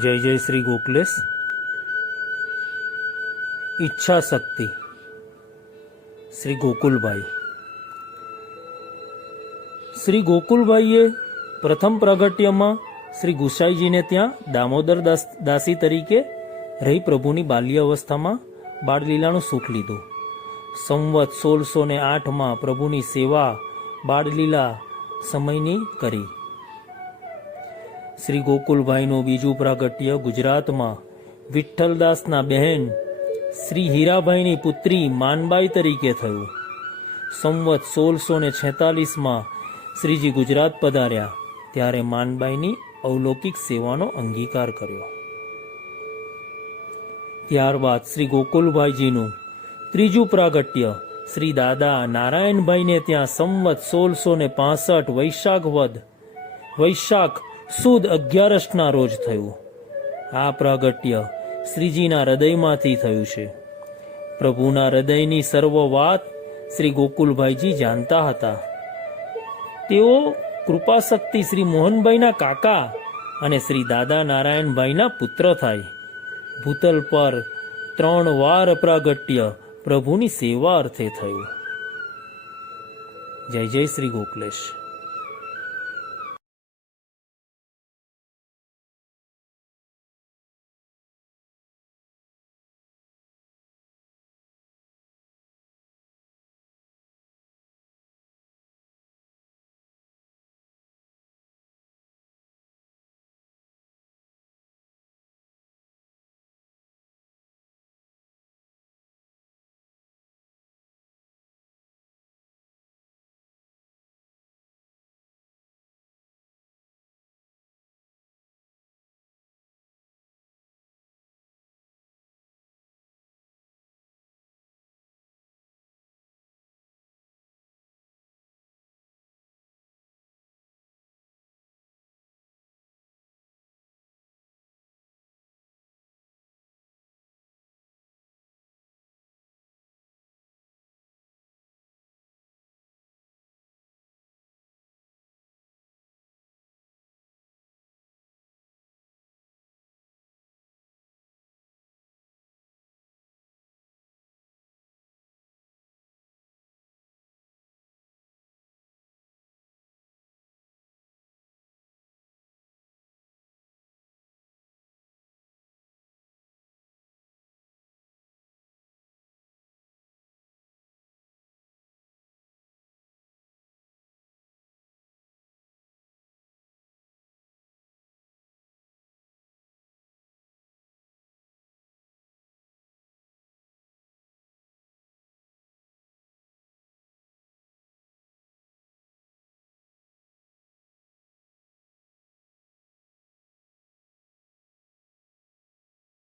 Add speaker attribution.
Speaker 1: જય જય શ્રી ગોકલેશ ઈચ્છા શક્તિ. શ્રી ગોકુલભાઈ. શ્રી ગોકુલભાઈએ પ્રથમ પ્રાગટ્યમાં શ્રી ગુસાઈજીને ત્યાં દામોદર દાસ, દાસી તરીકે રહી પ્રભુની બાલ્યાવસ્થામાં બાળલીલાનું સુખ લીધું. સંવત સોળસો ને આઠમાં પ્રભુની સેવા બાળલીલા સમયની કરી. શ્રી ગોકુલભાઈનું બીજું પ્રાગટ્ય ગુજરાતમાં. વિઠ્ઠલદાસના બહેન શ્રી હીરાભાઈની પુત્રી માનબાઈ તરીકે થયું. સંવત સોળસો ને છેતાલીસમાં શ્રીજી ગુજરાત પધાર્યા. ત્યારે માનબાઈની અવલૌકિક સેવાનો અંગીકાર કર્યો. ત્યારબાદ શ્રી ગોકુલભાઈજીનું ત્રીજું પ્રાગટ્ય શ્રી દાદા નારાયણભાઈને ત્યાં સંવત સોળસો ને પાસઠ વૈશાખ વદ, વૈશાખ સુદ અગિયારસના રોજ થયું. આ પ્રાગટ્ય શ્રીજીના હૃદયમાંથી થયું છે. પ્રભુના હૃદયની સર્વ વાત શ્રી ગોકુલભાઈજી જાણતા હતા. તેઓ કૃપાશક્તિ શ્રી મોહનભાઈના કાકા અને શ્રી દાદા નારાયણભાઈના પુત્ર થાય. ભૂતલ પર ત્રણ વાર પ્રાગટ્ય પ્રભુની સેવા અર્થે થયું. જય જય શ્રી ગોકલેશ.